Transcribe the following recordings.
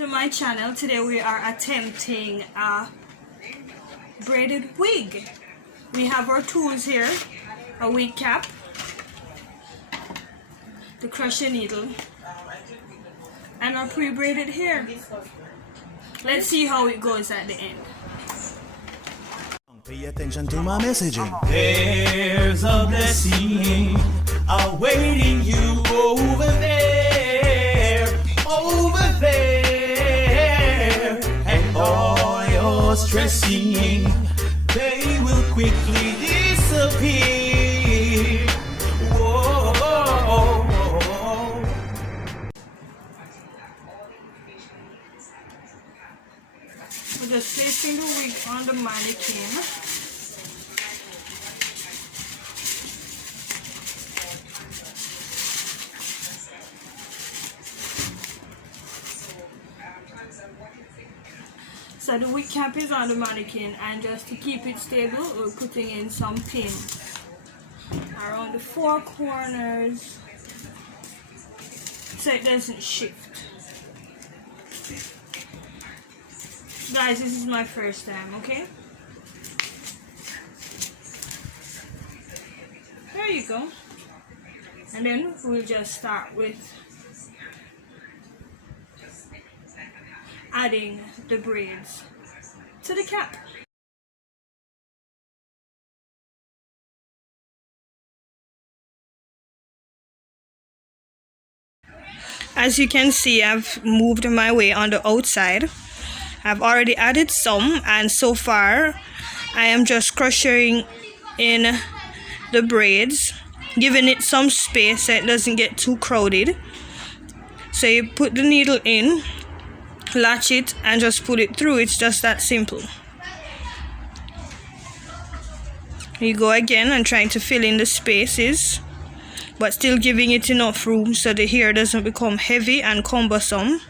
to my channel. Today we are attempting a braided wig. We have our tools here, a wig cap, the crochet needle, and our pre-braided hair. Let's see how it goes at the end. Pay attention to my messaging. There's a blessing awaiting you over there, and all your stressing, they will quickly disappear. Whoa. We're just placing the wig on the mannequin. So the wig cap is on the mannequin, and just to keep it stable, we're putting in some pins around the four corners so it doesn't shift. Guys, this is my first time, okay? There you go. And then we'll just start with adding the braids to the cap. As you can see, I've moved my way on the outside. I've already added some, and so far I am just crocheting in the braids, giving it some space so it doesn't get too crowded. So you put the needle in, latch it, and just put it through. It's just that simple. You go again and trying to fill in the spaces, but still giving it enough room so the hair doesn't become heavy and cumbersome.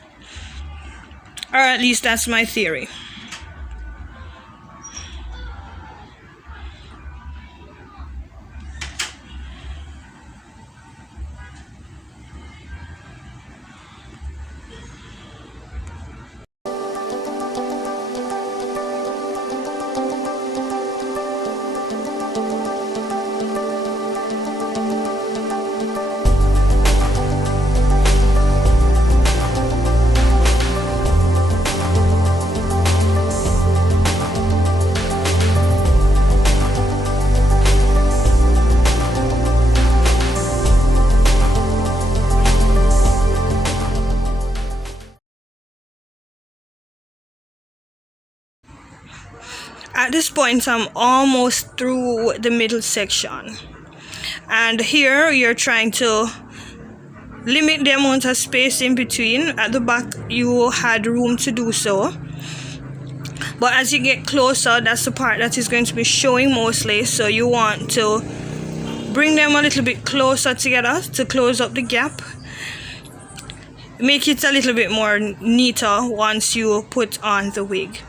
Or at least that's my theory. At this point, I'm almost through the middle section, and here you're trying to limit the amount of space in between. At the back you had room to do so, but as you get closer, that's the part that is going to be showing mostly, so you want to bring them a little bit closer together to close up the gap. Make it a little bit more neater once you put on the wig.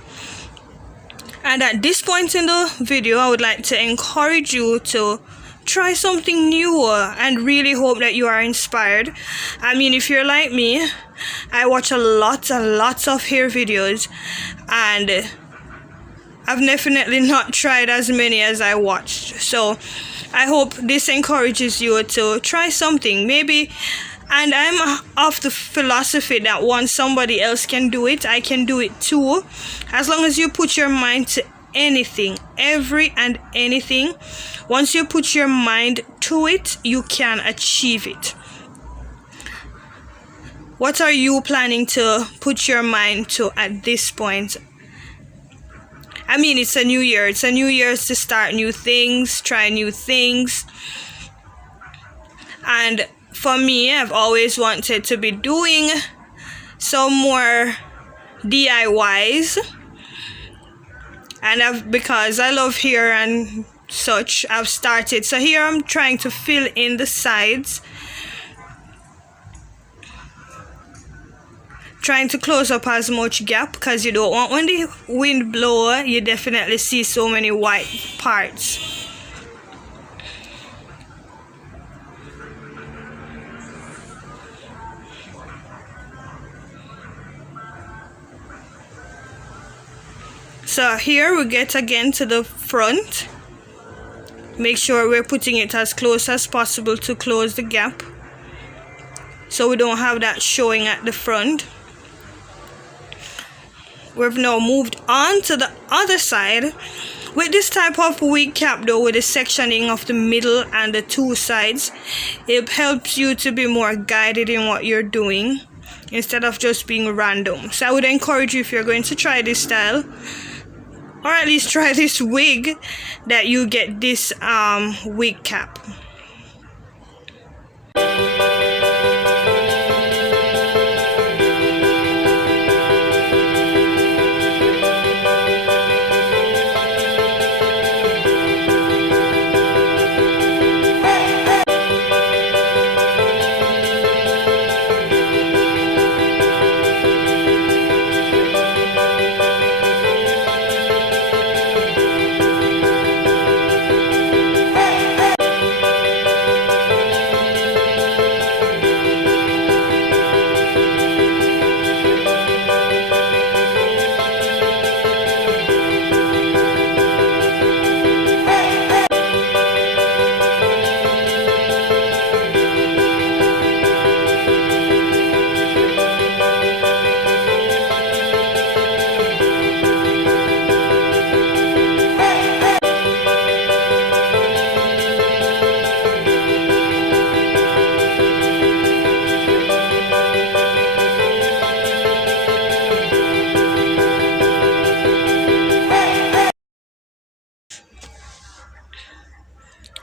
And at this point in the video, I would like to encourage you to try something new and really hope that you are inspired. I mean, if you're like me, I watch a lot of hair videos, and I've definitely not tried as many as I watched. So I hope this encourages you to try something. Maybe, and I'm of the philosophy that once somebody else can do it, I can do it too. As long as you put your mind to anything, every and anything, once you put your mind to it, you can achieve it. What are you planning to put your mind to at this point? I mean, it's a new year. It's a new year to start new things, try new things. And for me, I've always wanted to be doing some more DIYs, and because I love hair and such, I've started. So here I'm trying to fill in the sides, trying to close up as much gap, because you don't want, when the wind blow, you definitely see so many white parts. So here we get again to the front. Make sure we're putting it as close as possible to close the gap, so we don't have that showing at the front. We've now moved on to the other side. With this type of wig cap though, with the sectioning of the middle and the two sides, it helps you to be more guided in what you're doing instead of just being random. So I would encourage you, if you're going to try this style, or at least try this wig, that you get this wig cap.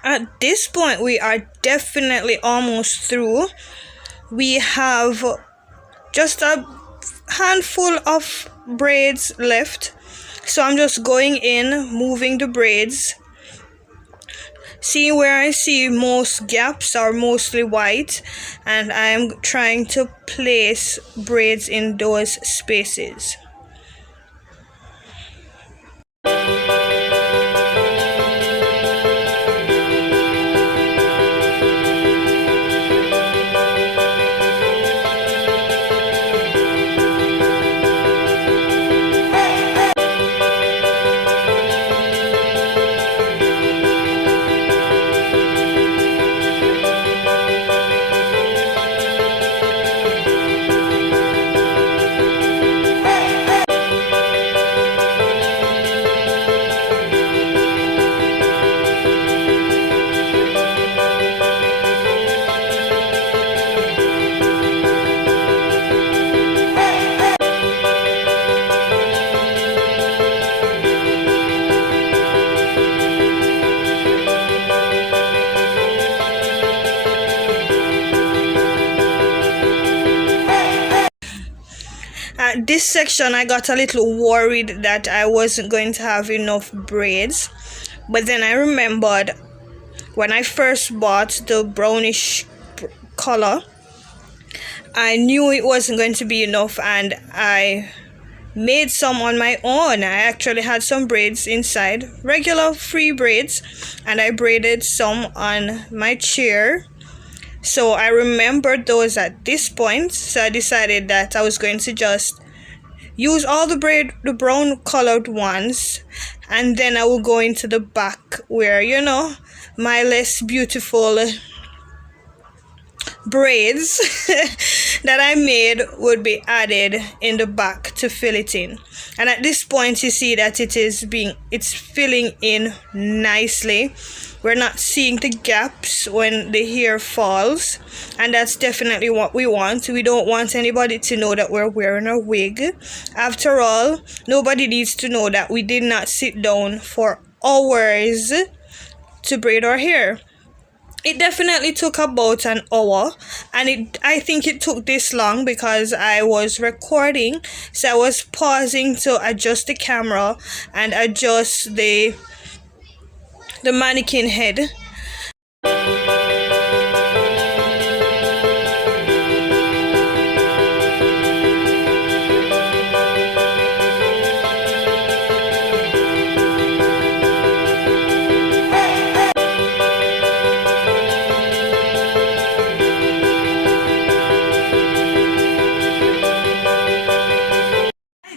At this point, we are definitely almost through. We have just a handful of braids left, so I'm just going in, moving the braids, see where I see most gaps are mostly white, and I'm trying to place braids in those spaces. At this section, I got a little worried that I wasn't going to have enough braids, but then I remembered when I first bought the brownish color, I knew it wasn't going to be enough, and I made some on my own. I actually had some braids inside, regular free braids, and I braided some on my chair. So I remembered those at this point, so I decided that I was going to just use all the brown colored ones, and then I will go into the back where, you know, my less beautiful braids that I made would be added in the back to fill it in. And at this point, you see that it's filling in nicely. We're not seeing the gaps when the hair falls, and that's definitely what we want. We don't want anybody to know that we're wearing a wig. After all, nobody needs to know that we did not sit down for hours to braid our hair. It definitely took about an hour, and I think it took this long because I was recording, so I was pausing to adjust the camera and adjust the mannequin head.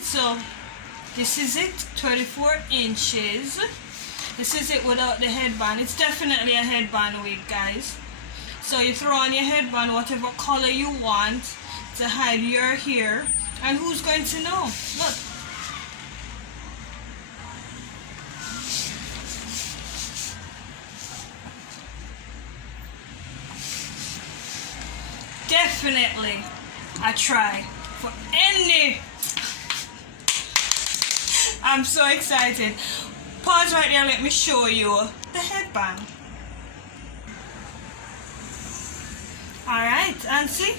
So This is it, 24 inches. This is it without the headband. It's definitely a headband wig, guys. So you throw on your headband whatever color you want to hide your hair. And who's going to know? Look. Definitely a try for any. I'm so excited. Pause right there, let me show you the headband. Alright, and see?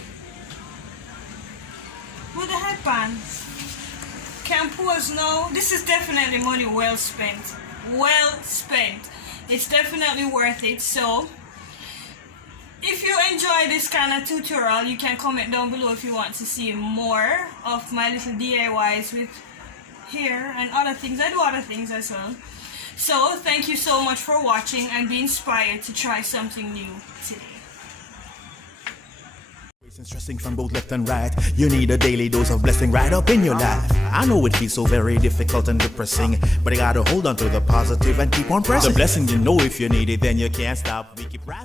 With the headband. Can pause now. This is definitely money well spent. Well spent. It's definitely worth it. So if you enjoy this kind of tutorial, you can comment down below if you want to see more of my little DIYs with hair and other things. I do other things as well. So thank you so much for watching and be inspired to try something new today. Stressing from both left and right, you need a daily dose of blessing right up in your life. I know it feels so very difficult and depressing, but you gotta hold on to the positive and keep on pressing. The blessing, you know, if you need it, then you can't stop. We keep rising.